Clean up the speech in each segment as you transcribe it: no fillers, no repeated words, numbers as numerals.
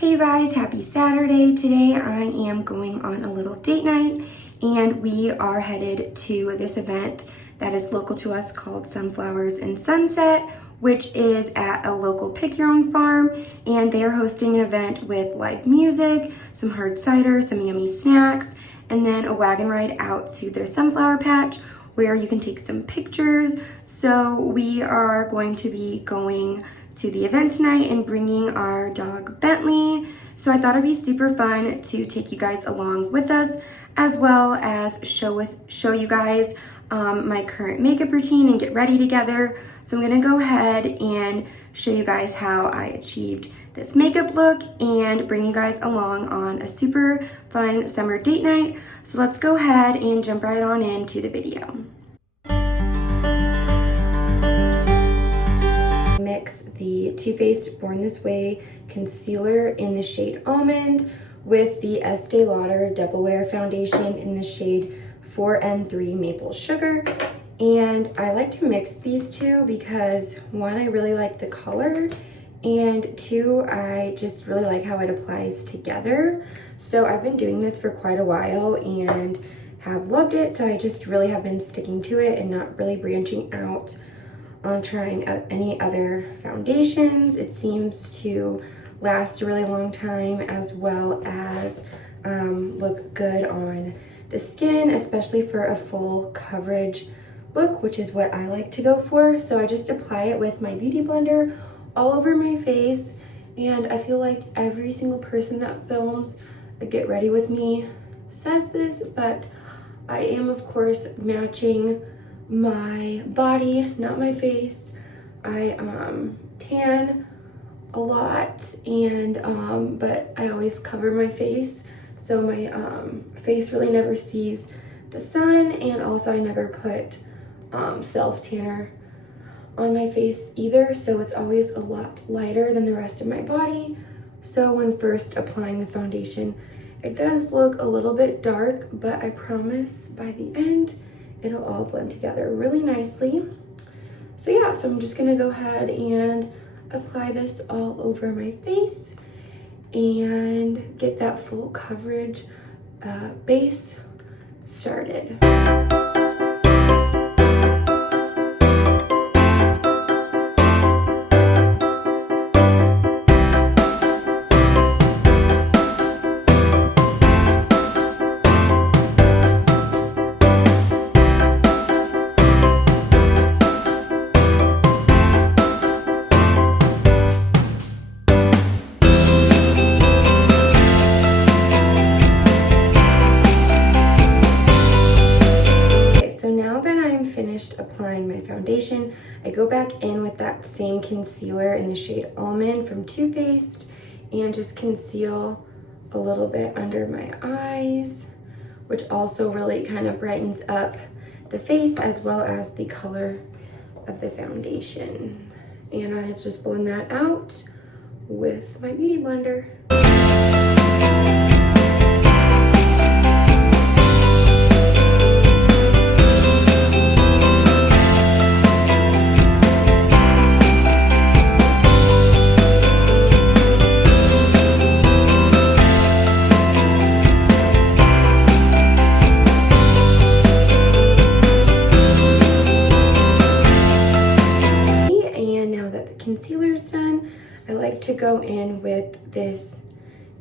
Hey guys, happy Saturday. Today I am going on a little date night and we are headed to this event that is local to us called Sunflowers and Sunset, which is at a local pick your own farm, and they are hosting an event with live music, some hard cider, some yummy snacks, and then a wagon ride out to their sunflower patch where you can take some pictures. So we are going to be going to the event tonight and bringing our dog Bentley. So I thought it'd be super fun to take you guys along with us, as well as show you guys my current makeup routine and get ready together. So I'm gonna go ahead and show you guys how I achieved this makeup look and bring you guys along on a super fun summer date night. So let's go ahead and jump right on into the video. Mix the Too Faced Born This Way concealer in the shade Almond with the Estee Lauder Double Wear foundation in the shade 4N3 Maple Sugar. And I like to mix these two because one, I really like the color, and two, I just really like how it applies together. So I've been doing this for quite a while and have loved it. So I just really have been sticking to it and not really branching out on trying any other foundations. It seems to last a really long time, as well as look good on the skin, especially for a full coverage look, which is what I like to go for. So I just apply it with my beauty blender all over my face, and I feel like every single person that films a Get Ready With Me says this, but I am of course matching my body, not my face. I tan a lot, and but I always cover my face, so my face really never sees the sun, and also I never put self tanner on my face either, so it's always a lot lighter than the rest of my body. So when first applying the foundation, it does look a little bit dark, but I promise by the end it'll all blend together really nicely. So yeah, so I'm just gonna go ahead and apply this all over my face and get that full coverage base started. Applying my foundation, I go back in with that same concealer in the shade Almond from Too Faced and just conceal a little bit under my eyes, which also really kind of brightens up the face as well as the color of the foundation. And I just blend that out with my beauty blender. Concealer's done, I like to go in with this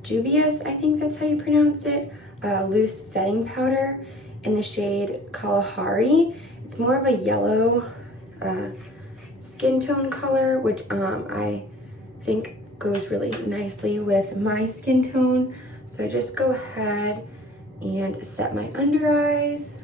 Juvia's, I think that's how you pronounce it, loose setting powder in the shade Kalahari. It's more of a yellow skin tone color, which I think goes really nicely with my skin tone. So I just go ahead and set my under eyes.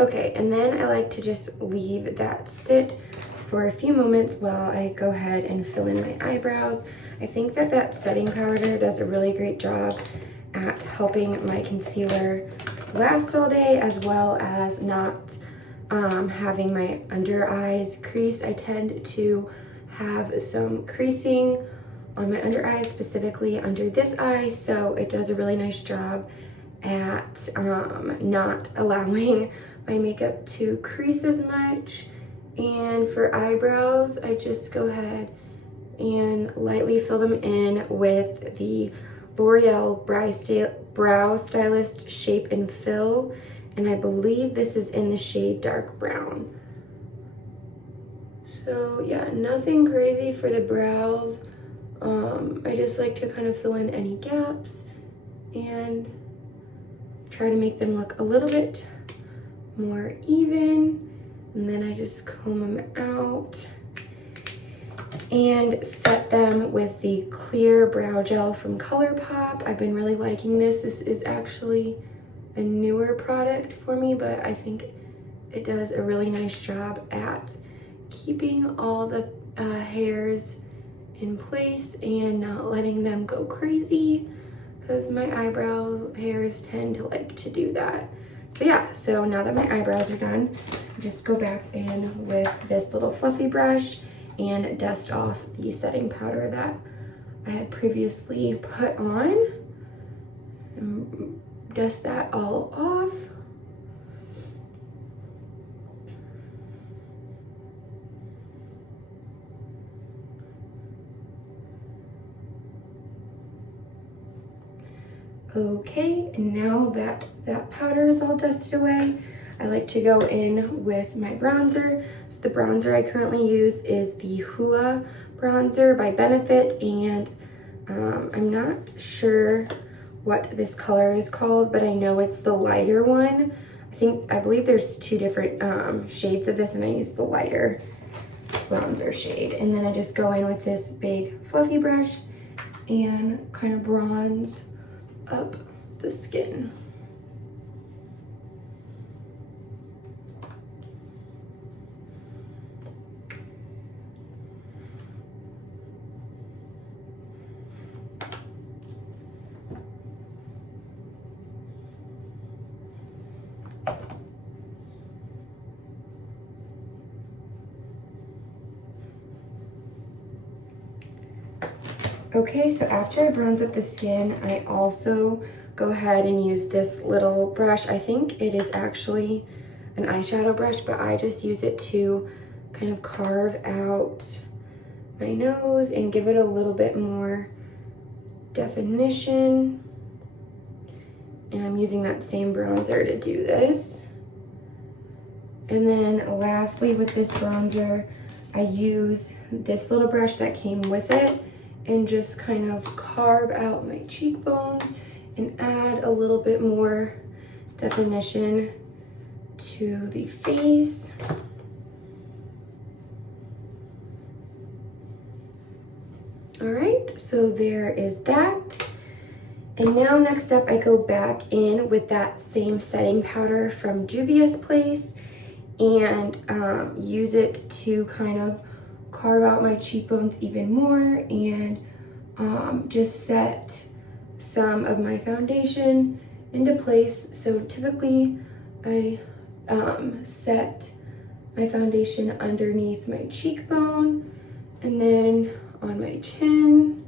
Okay, and then I like to just leave that sit for a few moments while I go ahead and fill in my eyebrows. I think that that setting powder does a really great job at helping my concealer last all day, as well as not having my under eyes crease. I tend to have some creasing on my under eye, specifically under this eye, so it does a really nice job at not allowing my makeup to crease as much. And for eyebrows, I just go ahead and lightly fill them in with the L'Oreal Brow Stylist Shape and Fill, and I believe this is in the shade Dark Brown. So yeah, nothing crazy for the brows. I just like to kind of fill in any gaps and try to make them look a little bit more even. And then I just comb them out and set them with the clear brow gel from ColourPop. I've been really liking this. This is actually a newer product for me, but I think it does a really nice job at keeping all the hairs in place and not letting them go crazy, because my eyebrow hairs tend to like to do that. So yeah, so now that my eyebrows are done, just go back in with this little fluffy brush and dust off the setting powder that I had previously put on. And dust that all off. Okay, and now that that powder is all dusted away, I like to go in with my bronzer. So the bronzer I currently use is the Hoola bronzer by Benefit, and I'm not sure what this color is called, but I know it's the lighter one. I believe there's two different shades of this, and I use the lighter bronzer shade. And then I just go in with this big fluffy brush and kind of bronze up the skin. Okay, so after I bronze up the skin, I also go ahead and use this little brush. I think it is actually an eyeshadow brush, but I just use it to kind of carve out my nose and give it a little bit more definition. And I'm using that same bronzer to do this. And then lastly, with this bronzer, I use this little brush that came with it and just kind of carve out my cheekbones and add a little bit more definition to the face. All right, so there is that. And now next up, I go back in with that same setting powder from Juvia's Place and use it to kind of carve out my cheekbones even more and just set some of my foundation into place. So typically I set my foundation underneath my cheekbone and then on my chin.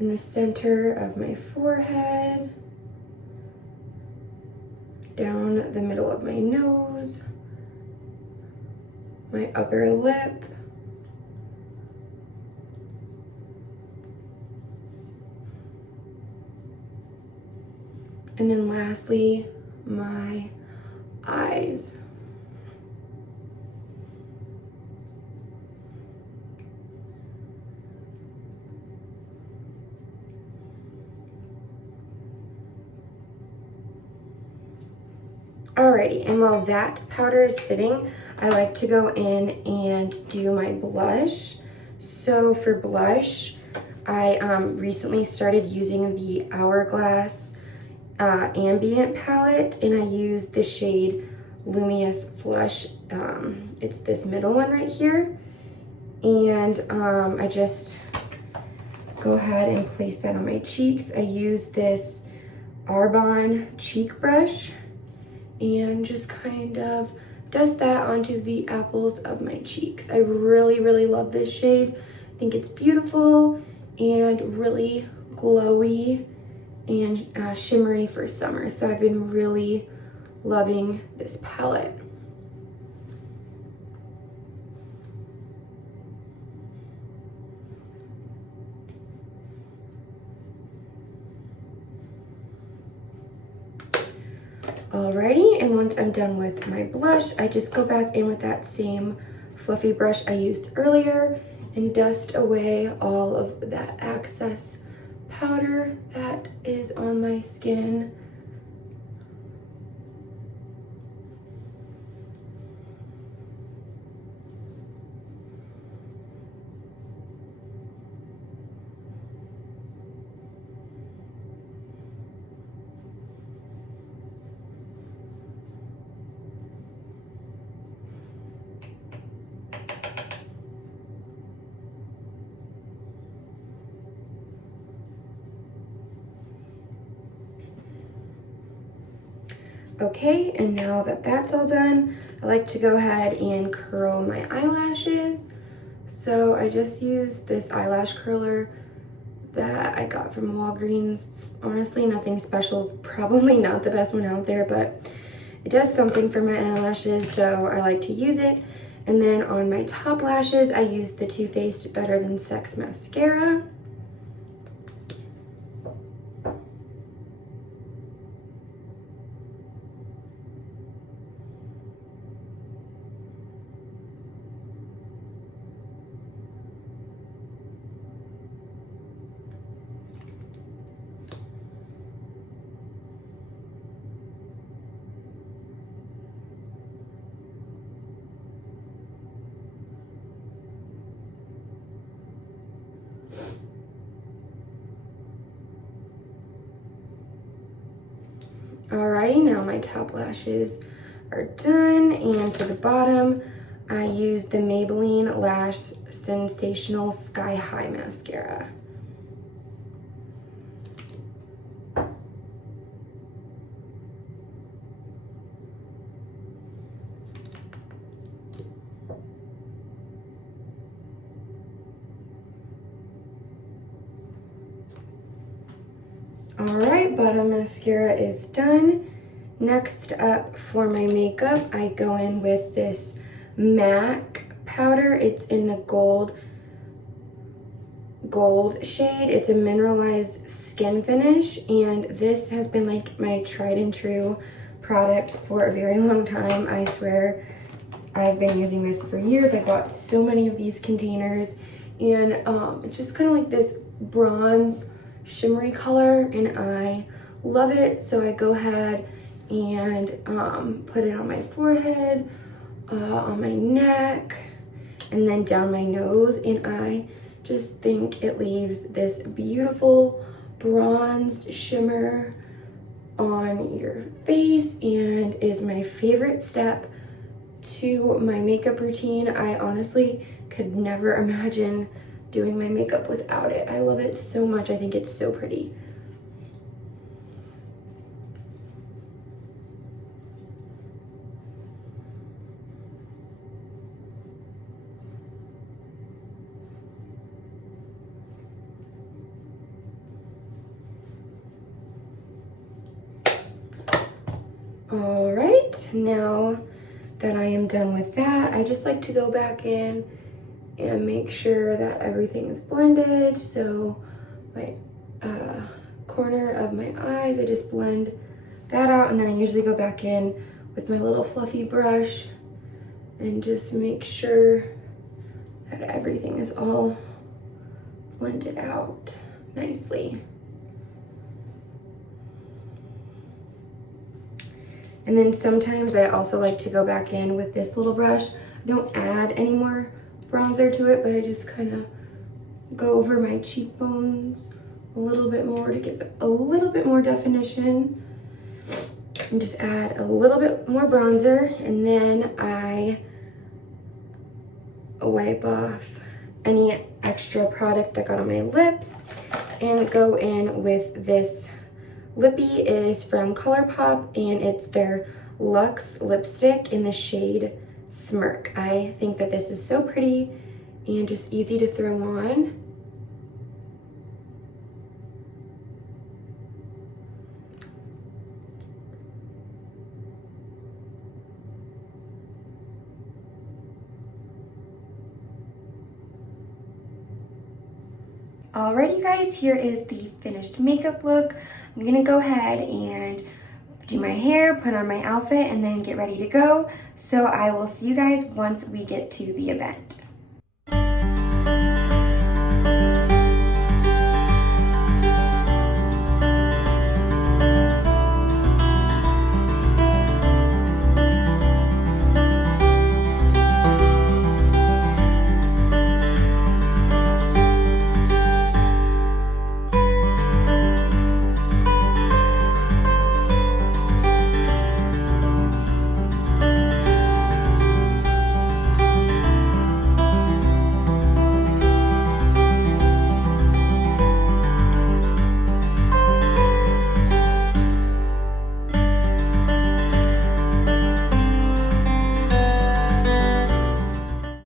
In the center of my forehead, down the middle of my nose, my upper lip, and then lastly, my eyes. Alrighty, and while that powder is sitting, I like to go in and do my blush. So for blush, I recently started using the Hourglass Ambient palette, and I use the shade Luminous Flush. It's this middle one right here. And I just go ahead and place that on my cheeks. I use this Arbonne cheek brush and just kind of dust that onto the apples of my cheeks. I really, really love this shade. I think it's beautiful and really glowy and shimmery for summer. So I've been really loving this palette. Alrighty, and once I'm done with my blush, I just go back in with that same fluffy brush I used earlier and dust away all of that excess powder that is on my skin. Okay, and now that that's all done, I like to go ahead and curl my eyelashes. So I just used this eyelash curler that I got from Walgreens. It's honestly nothing special. It's probably not the best one out there, but it does something for my eyelashes, so I like to use it. And then on my top lashes, I use the Too Faced Better Than Sex mascara. Alrighty, now my top lashes are done, and for the bottom, I use the Maybelline Lash Sensational Sky High Mascara. Alright, bottom mascara is done. Next up for my makeup, I go in with this MAC powder. It's in the gold shade. It's a mineralized skin finish, and this has been like my tried and true product for a very long time. I swear I've been using this for years. I bought so many of these containers, and it's just kind of like this bronze shimmery color, and I love it. So I go ahead and put it on my forehead, on my neck, and then down my nose, and I just think it leaves this beautiful bronzed shimmer on your face and is my favorite step to my makeup routine. I honestly could never imagine doing my makeup without it. I love it so much. I think it's so pretty. All right, now that I am done with that, I just like to go back in and make sure that everything is blended. So my corner of my eyes, I just blend that out, and then I usually go back in with my little fluffy brush and just make sure that everything is all blended out nicely. And then sometimes I also like to go back in with this little brush. I don't add any more bronzer to it, but I just kind of go over my cheekbones a little bit more to give it a little bit more definition, and just add a little bit more bronzer. And then I wipe off any extra product that got on my lips and go in with this lippy. It is from ColourPop, and it's their Luxe lipstick in the shade Smirk. I think that this is so pretty and just easy to throw on. Alrighty you guys, here is the finished makeup look. I'm gonna go ahead and do my hair, put on my outfit, and then get ready to go. So I will see you guys once we get to the event.